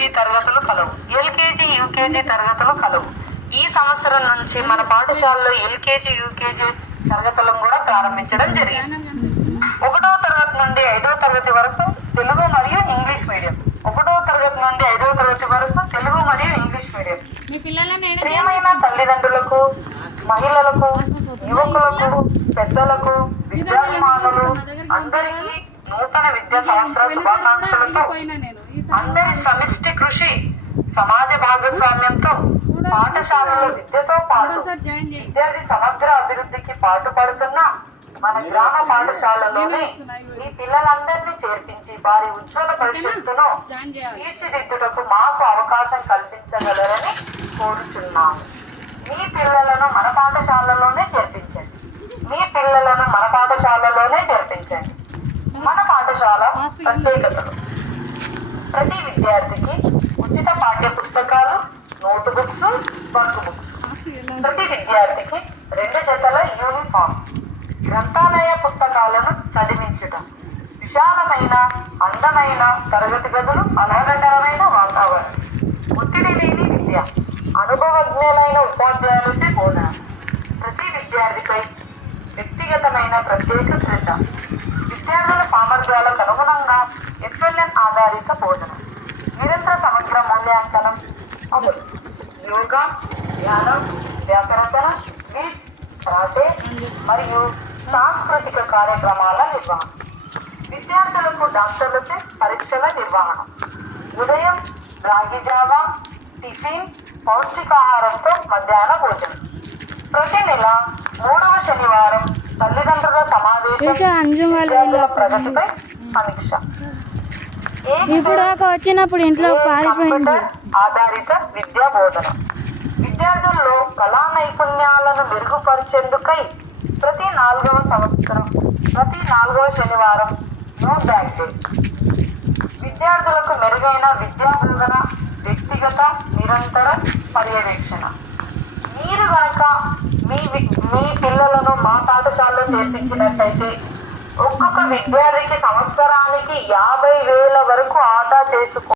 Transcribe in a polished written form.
UKG తరగతులు కలవు. LKG UKG తరగతులు కలవు. ఈ సంవత్సరం నుంచి మన పాఠశాలలో ఎల్కేజీ యూకేజీ తరగతులను కూడా ప్రారంభించడం జరిగింది. 1వ తరగతి నుండి 5వ తరగతి వరకు తెలుగు మరియు ఇంగ్లీష్ మీడియం. 1వ తరగతి నుండి 5వ తరగతి వరకు తెలుగు మరియు ఇంగ్లీష్ మీడియం. ప్రియమైన తల్లిదండ్రులకు, మహిళలకు, యువకులకు, పెద్దలకు, విద్యాభిమానులు అందరికీ నూతన విద్యా సంవత్సర శుభాకాంక్షలతో అందరి సమిష్టి కృషి, సమాజ భాగస్వామ్యంతో పాఠశాలలో విద్యతో పాటు విద్యార్థి సమగ్ర అభివృద్ధికి పాటుపడుతున్న మన గ్రామ పాఠశాలలోనే ఈ పిల్లలందరినీ చేర్పించి వారి ఉజ్వల భవిష్యత్తును తీర్చిదిద్దుటకు మాకు అవకాశం కల్పించగలరని కోరుచున్నాము. మీ పిల్లలను మన పాఠశాలలోనే చేర్పించండి. మీ పిల్లలను మన పాఠశాలలోనే చేర్పించండి. మన పాఠశాల ప్రత్యేకతలు: ప్రతి విద్యార్థికి ఉచిత పాఠ్య పుస్తకాలు, నోట్ బుక్స్, వర్క్ బుక్స్. ప్రతి విద్యార్థికి 2 జతల యూనిఫామ్స్. గ్రంథాలయ పుస్తకాలను చదివించటం. విశాలమైన, అందమైన తరగతి గదులు, ఆహ్లాదకరమైన వాతావరణం. ఒత్తిడి లేని విద్య, అనుభవజ్ఞులైన ఉపాధ్యాయులచే బోధన. ప్రతి విద్యార్థిపై వ్యక్తిగతమైన ప్రత్యేక శ్రద్ధ. విద్యార్థుల సామర్థ్యాలకు అనుగుణంగా ఎక్సలెంట్ ఆధారిత బోధన. నిరంతర సమగ్ర మూల్యాంకనం అమలు. యోగా, ధ్యానం, వ్యాకరణ, క్విజ్, కరాటే మరియు సాంస్కృతిక కార్యక్రమాల నిర్వహణ. విద్యార్థులకు డాక్టర్లచే పరీక్షల నిర్వహణ. ఉదయం రాగి జావా, టిఫిన్, పౌష్టికాహారంతో మధ్యాహ్న భోజనం. ప్రతి నెల 3వ శనివారం తల్లిదండ్రుల సమావేశం, విద్యార్థుల ప్రగతిపై సమీక్ష. ఇప్పుడు వచ్చినప్పుడు ఇంట్లో కంప్యూటర్ ఆధారిత విద్యా బోధన. విద్యార్థుల్లో కళా నైపుణ్యాలను మెరుగుపరిచేందుకై ప్రతి 4వ శనివారం నో బ్యాక్ డే. విద్యార్థులకు మెరుగైన విద్యా బోధన, వ్యక్తిగత నిరంతర పర్యవేక్షణ. మీరు కనుక మీ పిల్లలను మా పాఠశాలలో చేర్పించినట్టయితే ఒక్కొక్క విద్యార్థికి సంవత్సరానికి 50,000 వరకు ఆదా చేసుకో